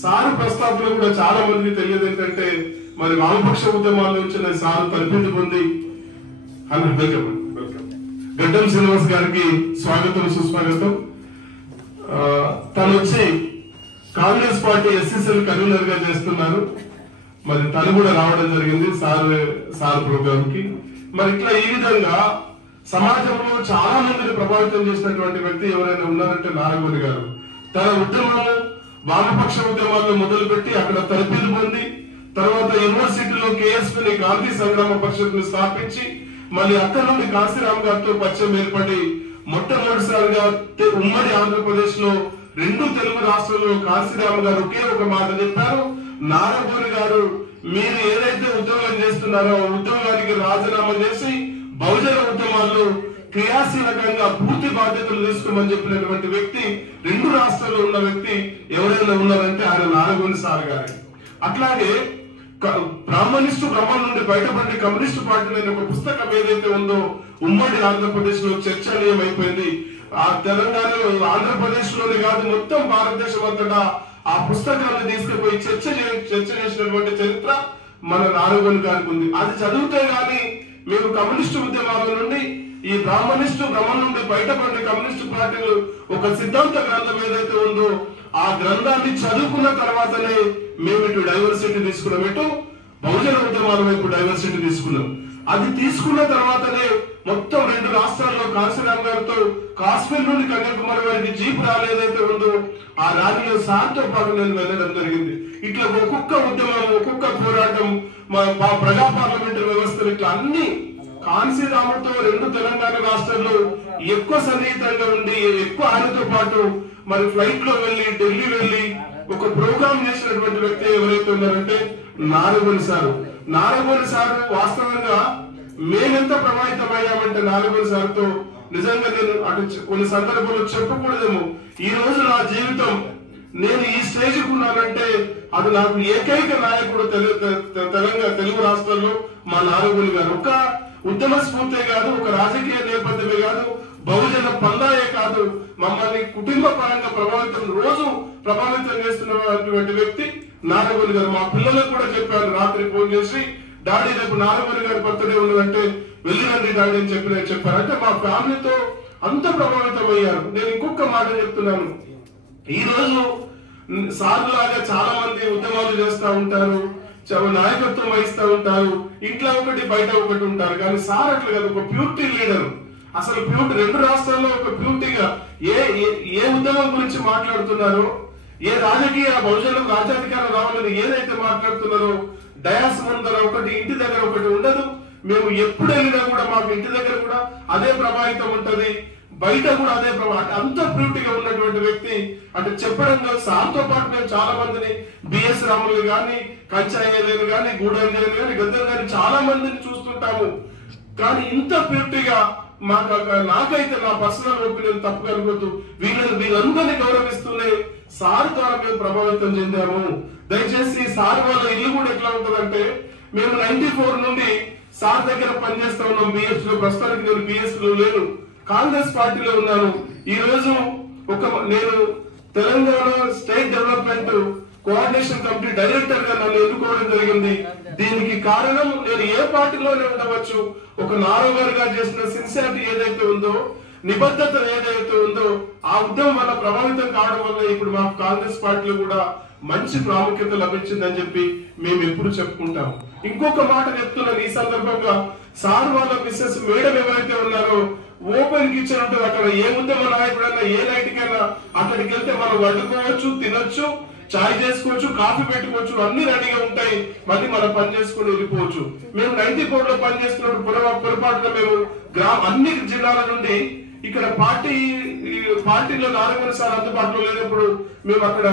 Sir ప్రస్తావనలో కూడా చాలా మందికి తెలియదు ఏంటంటే మరి వామపక్ష ఉద్యమాల నుంచి సారు తరబిందు పొంది గడ్డం శ్రీనివాస్ గారికి స్వాగతం సుస్వాగతం. తను వచ్చి కాంగ్రెస్ పార్టీ ఎస్సీసీఎల్ కన్వీనర్ గా చేస్తున్నారు. మరి తను కూడా రావడం జరిగింది సార్ ప్రోగ్రామ్ కి. మరి ఇట్లా ఈ విధంగా సమాజంలో చాలా మందిని ప్రభావితం చేసినటువంటి వ్యక్తి ఎవరైనా ఉన్నారంటే నారాయణ గారు. తన ఉద్యమం వామపక్ష ఉద్యమాల్లో మొదలుపెట్టి అక్కడ తరబిదు పొంది తర్వాత యూనివర్సిటీలో కేఎస్పీని గాంధీ సంగ్రామ పరిషత్ ని స్థాపించి మళ్ళీ అక్కడ నుండి కాశీరామ్ గారితో పరిచయం ఏర్పడి మొట్టమొదటిసారిగా ఉమ్మడి ఆంధ్రప్రదేశ్ లో 2 తెలుగు రాష్ట్రాల్లో కాశీరామ్ గారు ఒకే ఒక మాట చెప్పారు, నారాయణ గారు మీరు ఏదైతే ఉద్యోగం చేస్తున్నారో ఉద్యోగానికి రాజీనామా చేసి బహుజన ఉద్యమాల్లో క్రియాశీలకంగా పూర్తి బాధ్యతలు తీసుకోమని చెప్పినటువంటి వ్యక్తి 2 రాష్ట్రాల్లో ఉన్న వ్యక్తి ఎవరైనా ఉన్నారంటే ఆయన నారాయణ సార్ గారు. అట్లాగే బ్రాహ్మణిస్టు భ్రమం నుండి బయటపడి కమ్యూనిస్టు పార్టీ అనే ఒక పుస్తకం ఏదైతే ఉందో ఉమ్మడి ఆంధ్రప్రదేశ్ లో చర్చనీయం అయిపోయింది. ఆ తెలంగాణలో ఆంధ్రప్రదేశ్ లోనే కాదు మొత్తం భారతదేశం అంతటా ఆ పుస్తకాన్ని తీసుకుపోయి చర్చ చేసినటువంటి చరిత్ర మన నారాయణ గారికి ఉంది. అది చదివితే గాని మేము కమ్యూనిస్టు ఉద్యమాల నుండి ఈ బ్రాహ్మణిస్టు భ్రమం నుండి బయటపడిన కమ్యూనిస్టు పార్టీలు ఒక సిద్ధాంత గ్రంథం ఏదైతే ఉందో ఆ గ్రంథాన్ని చదువుకున్న తర్వాతనే మేము ఇటు డైవర్సిటీ తీసుకున్నాం, ఇటు బహుజన ఉద్యమాల వైపు డైవర్సిటీ తీసుకున్నాం. అది తీసుకున్న తర్వాతనే మొత్తం 2 రాష్ట్రాల్లో కాశీరామ్ గారితో కాశ్మీర్ నుండి కన్యాకుమారి వారికి జీప్ ర్యాలీ ఏదైతే ఉందో ఆ ర్యాలీలో సార్తో పాటు నేను వెళ్ళడం జరిగింది. ఇట్లా ఒక్కొక్క ఉద్యమం ఒక్కొక్క పోరాటం ప్రజా పార్లమెంటరీ వ్యవస్థలు ఇట్లా అన్ని కాశీరాముతో 2 తెలంగాణ రాష్ట్రాల్లో ఎక్కువ సన్నిహితంగా ఉండి ఎక్కువ ఆయనతో పాటు మరి ఫ్లైట్ లో వెళ్లి ఢిల్లీ వెళ్లి ఒక ప్రోగ్రామ్ చేసినటువంటి వ్యక్తి ఎవరైతే ఉన్నారంటే నారాయణ సారు. నారాయణ సారు వాస్తవంగా మేమెంత ప్రభావితమయ్యామంటే నారాయణ సార్తో నిజంగా నేను అటు కొన్ని సందర్భాల్లో చెప్పకూడదేమో. ఈ రోజు నా జీవితం నేను ఈ స్టేజ్ ఉన్నానంటే అది నాకు ఏకైక నాయకుడు తెలుగు రాష్ట్రాల్లో మా నారాయణ గారు. ఒక ఉద్యమ స్ఫూర్తే కాదు, ఒక రాజకీయ నేపథ్యమే కాదు, బహుజన పందాయే కాదు, మమ్మల్ని కుటుంబ పరంగా రోజు ప్రభావితం చేస్తున్నటువంటి వ్యక్తి నారాయణ గారు. మా పిల్లలకు కూడా చెప్పాను, రాత్రి ఫోన్ చేసి డాడీ రేపు నారాయణ గారి బర్త్డే ఉన్నదంటే వెళ్ళిరండి డాడీ అని చెప్పారు. అంటే మా ఫ్యామిలీతో అంత ప్రభావితం అయ్యారు. నేను ఇంకొక మాట చెప్తున్నాను, ఈ రోజు సార్ లాగా చాలా మంది ఉద్యమాలు చేస్తూ ఉంటారు, నాయకత్వం వహిస్తూ ఉంటారు, ఇంట్లో ఒకటి బయట ఒకటి ఉంటారు. కానీ సార్ అట్లా కాదు, ఒక ప్యూరిటీ లీడర్. అసలు ప్యూరిటీ 2 రాష్ట్రాల్లో ఒక ప్యూరిటీగా ఏ ఉద్యమం గురించి మాట్లాడుతున్నారో, ఏ రాజకీయ బహుజనులకు రాజ్యాధికారం రావాలని ఏదైతే మాట్లాడుతున్నారో డయాస్ ముందర ఒకటి ఇంటి దగ్గర ఒకటి ఉండదు. మేము ఎప్పుడు వెళ్ళినా కూడా మాకు ఇంటి దగ్గర కూడా అదే ప్రభావితం ఉంటది, బయట కూడా అదే ప్రభావం. అంత ప్యూరిటీగా ఉన్నటువంటి వ్యక్తి అంటే చెప్పడంలో సార్తో పాటు మేము చాలా మందిని బిఎస్ రాములు గాని కంచాయ్యలేని గాని గూడంజలేని గాని గద్దర్ గాని చాలా మందిని చూస్తుంటాము. కానీ ఇంత ప్యూరిటీగా నాకైతే నా పర్సనల్ ఒపీనియన్ తప్పు కనుకోవద్దు, వీళ్ళందరినీ గౌరవిస్తూనే సార్ ద్వారా మేము ప్రభావితం చెందాము. దయచేసి సార్ వాళ్ళ ఇల్లు కూడా ఎట్లా ఉంటదంటే మేము 94 నుండి సార్ దగ్గర పనిచేస్తా ఉన్నాం బిఎస్ లో. ప్రస్తుతానికి నేను బిఎస్ లో లేను, కాంగ్రెస్ పార్టీలో ఉన్నాను. ఈ రోజు నేను Telangana state development coordination committee director గా నన్ను ఎన్నుకోవడం జరిగింది. దీనికి కారణం నేను ఏ పార్టీలోనే ఉండవచ్చు, ఒక నారాయణ గారు చేసిన సిన్సియారిటీ ఏదైతే ఉందో, నిబద్ధత ఏదైతే ఉందో ఆ ఉద్యమం వల్ల ప్రభావితం కావడం వల్ల ఇప్పుడు మాకు కాంగ్రెస్ పార్టీలో కూడా మంచి ప్రాముఖ్యత లభించిందని చెప్పి మేము ఎప్పుడు చెప్పుకుంటాం. ఇంకొక మాట చెప్తున్నాను ఈ సందర్భంగా, సార్ వాళ్ళ మిస్సెస్ మేడం ఎవరైతే ఉన్నారో ఓపెన్ కిచెన్ ఉంటుంది. అక్కడ ఏ ఉద్యమ నాయకుడైనా ఏ నైట్కైనా అక్కడికి వెళ్తే మనం వండుకోవచ్చు, తినొచ్చు, చాయ్ చేసుకోవచ్చు, కాఫీ పెట్టుకోవచ్చు, అన్ని రెడీగా ఉంటాయి. మళ్ళీ మనం పని చేసుకుని వెళ్ళిపోవచ్చు. మేము 94 లో పనిచేస్తున్నప్పుడు పొరపాటున మేము అన్ని జిల్లాల నుండి ఇక్కడ పార్టీలో నారాయణ సార్ అందుబాటులో లేనప్పుడు మేము అక్కడ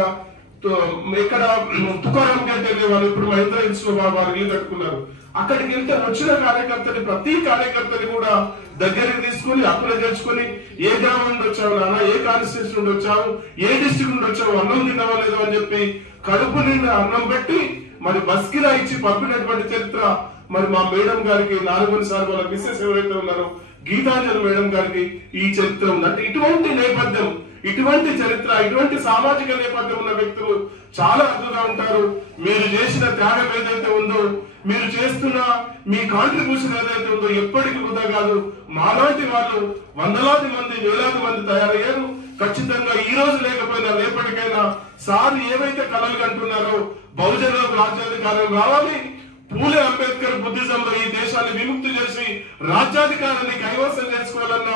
తుకారాం గంట వెళ్ళేవాళ్ళు. ఇప్పుడు మహేంద్ర హిల్స్ లో వారు ఇల్లు కట్టుకున్నారు. అక్కడికి వెళ్తే వచ్చిన కార్యకర్తని ప్రతి కార్యకర్తని కూడా దగ్గరికి తీసుకుని అప్పులు తెచ్చుకొని ఏ గ్రామం నుండి వచ్చావు నాన్న, ఏ కాన్స్టిట్యూన్సీ నుండి వచ్చావు, ఏ డిస్ట్రిక్ట్ నుండి వచ్చావు, అన్నం తినవా లేదు అని చెప్పి కడుపు నిండా అన్నం పెట్టి మరి బస్కిలా ఇచ్చి పంపినటువంటి చరిత్ర మరి మా మేడం గారికి, నారాయణ సార్ వాళ్ళ మిస్సెస్ ఎవరైతే ఉన్నారో గీతాంజలి మేడం గారికి ఈ చరిత్ర ఉంది. అంటే ఇటువంటి నేపథ్యం ఇటువంటి చరిత్ర, ఇటువంటి సామాజిక నేపథ్యం ఉన్న వ్యక్తులు చాలా అరుదుగా ఉంటారు. మీరు చేసిన త్యాగం ఏదైతే ఉందో, మీరు చేస్తున్న మీ కాంట్రిబ్యూషన్ ఏదైతే ఉందో ఎప్పటికీ వృధా కాదు. మాలాంటి వాళ్ళు వందలాది మంది, వేలాది మంది తయారయ్యారు. ఖచ్చితంగా ఈ రోజు లేకపోయినా రేపటికైనా సార్ ఏవైతే కలలు కంటున్నారో బహుజనులకు రాజ్యాధికారం రావాలి, పూలే అంబేద్కర్ బుద్ధిజంలో ఈ దేశాన్ని విముక్తి చేసి రాజ్యాధికారాన్ని కైవసం చేసుకోవాలన్న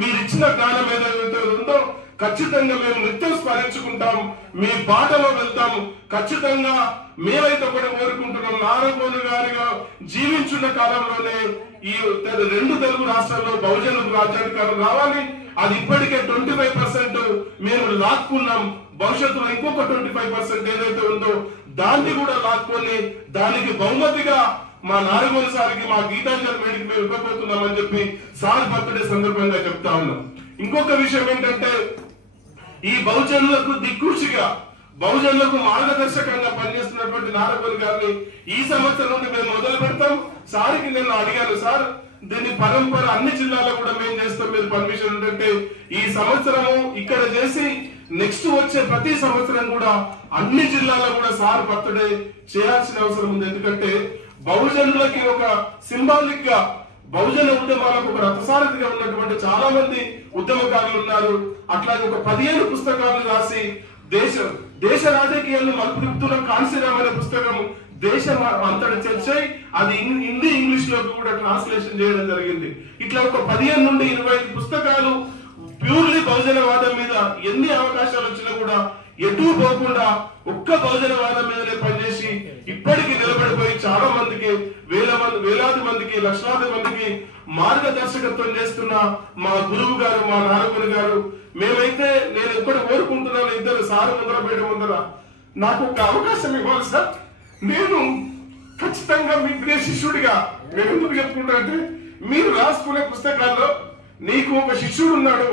మీరిచ్చిన జ్ఞానం ఏదైతే ఉందో ఖచ్చితంగా మేము నిత్యం స్మరించుకుంటాం, మీ బాటలో వెళ్తాము. ఖచ్చితంగా మేమైతే ఒకటి కోరుకుంటున్నాం, నారాయణ గారిగా జీవించున్న కాలంలోనే ఈ 2 తెలుగు రాష్ట్రాల్లో బహుజనులకు రాజ్యాధికారం రావాలి. అది ఇప్పటికే 25% మేము లాక్కున్నాం. భవిష్యత్తులో ఇంకొక 25% ఏదైతే ఉందో దాన్ని కూడా లాక్కొని దానికి బహుమతిగా మా నారాయణ సార్కి, మా గీతాంజలి మేడికి మేము ఇవ్వబోతున్నామని చెప్పి సార్ బర్త్డే సందర్భంగా చెప్తా ఉన్నాం. ఇంకొక విషయం ఏంటంటే, ఈ బహుజనులకు దిక్కుచిగా, బహుజనులకు మార్గదర్శకంగా పనిచేస్తున్నటువంటి నారాయణ గారిని ఈ సంవత్సరం నుండి మేము మొదలు పెడతాం. సార్కి నేను అడిగాను, సార్ దీన్ని పరంపర అన్ని జిల్లాలో కూడా మేము చేస్తాం, మీరు పర్మిషన్ ఉంటే ఈ సంవత్సరము ఇక్కడ చేసి నెక్స్ట్ వచ్చే ప్రతి సంవత్సరం కూడా అన్ని జిల్లాలో కూడా సార్ బర్త్డే చేయాల్సిన అవసరం ఉంది. ఎందుకంటే బహుజనులకి ఒక సింబాలిక్ గా, బహుజన ఉద్యమాలకు ఒక రథసారథిగా ఉన్నటువంటి చాలా మంది ఉద్యమకారులు ఉన్నారు. అట్లాగే ఒక 15 పుస్తకాలు రాసి దేశ రాజకీయాలను మలుపు తిప్పుతున్న కాన్సీరామ్ అనే పుస్తకం దేశం అంతటి చర్చ, అది హిందీ ఇంగ్లీష్ లోకి కూడా ట్రాన్స్లేషన్ చేయడం జరిగింది. ఇట్లా ఒక 15 నుండి 25 పుస్తకాలు ప్యూర్లీ బహుజనవాదం మీద ఎన్ని అవకాశాలు వచ్చినా కూడా ఎటు పోకుండా ఒక్క బహుజనవాదం మీదనే పనిచేసి ఇప్పటికీ నిలబడిపోయి చాలా మందికి, వేలాది మందికి, లక్షలాది మందికి మార్గదర్శకత్వం చేస్తున్న మా గురువు గారు, మా నారాయణ గారు. మేమైతే నేను ఎప్పుడు కోరుకుంటున్నాను, ఇద్దరు సారు ముందర బయట ముందర నాకు ఒక అవకాశం ఇవ్వాలి సార్. నేను ఖచ్చితంగా మీ ప్రియ శిష్యుడిగా నేను ఎందుకు చెప్పుకుంటానంటే, మీరు రాసుకునే పుస్తకాల్లో నీకు ఒక శిష్యుడు ఉన్నాడు,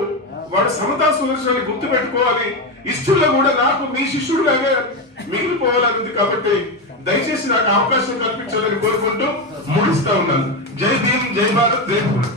వాడు సమతా సుదర్శనాన్ని గుర్తు పెట్టుకోవాలి, ఇష్టంలో కూడా నాకు మీ శిష్యుడిలాగా మిగిలిపోవాలని ఉంది. కాబట్టి దయచేసి నాకు అవకాశం కల్పించాలని కోరుకుంటూ ముగిస్తా ఉన్నాను. జై భీమ్, జై భారత్, జై భారత్.